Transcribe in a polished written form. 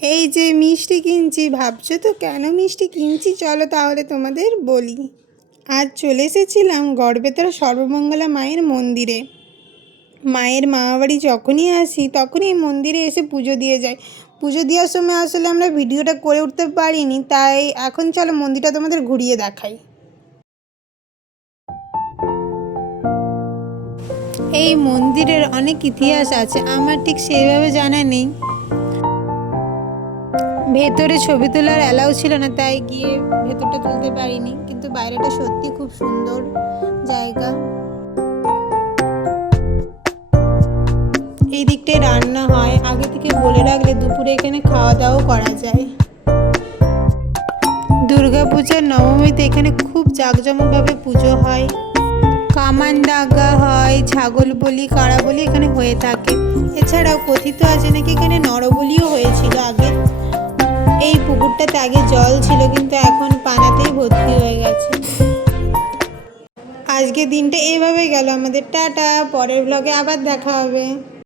এই যে মিষ্টি কিনছি, ভাবছো তো কেন মিষ্টি কিনছি? চলো তাহলে তোমাদের বলি। আজ চলে এসেছিলাম গড়বেতার সর্বমঙ্গলা মায়ের মন্দিরে। মায়ের মামাবাড়ি যখনই আসি তখনই এই মন্দিরে এসে পুজো দিয়ে যাই। পুজো দেওয়ার সময় আসলে আমরা ভিডিওটা করে উঠতে পারিনি, তাই এখন চলো মন্দিরটা তোমাদের ঘুরিয়ে দেখাই। এই মন্দিরের অনেক ইতিহাস আছে, আমার ঠিক সেইভাবে জানা নেই। ভেতরে ছবি তোলার অ্যালাউ ছিল না, তাই গিয়ে ভেতরটা তুলতে পারিনি, কিন্তু বাইরেটা সত্যি খুব সুন্দর জায়গা। এই দিকটায় রান্না হয়, আগে থেকে বলে রাখলে দুপুরে এখানে খাওয়া দাওয়াও করা যায়। দুর্গাপূজার নবমীতে এখানে খুব জাঁকজমকভাবে পুজো হয়, কামান দাগা হয়, ছাগল বলি, কাড়া বলি এখানে হয়ে থাকে। এছাড়াও কথিত আছে নাকি এখানে নরবলিও হয়েছিল আগে। এই পুকুরটাতে আগে জল ছিল, কিন্তু এখন পানাতেই ভর্তি হয়ে গেছে। আজকে দিনটা এভাবে গেল আমাদের। টাটা, পরের ব্লগে আবার দেখা হবে।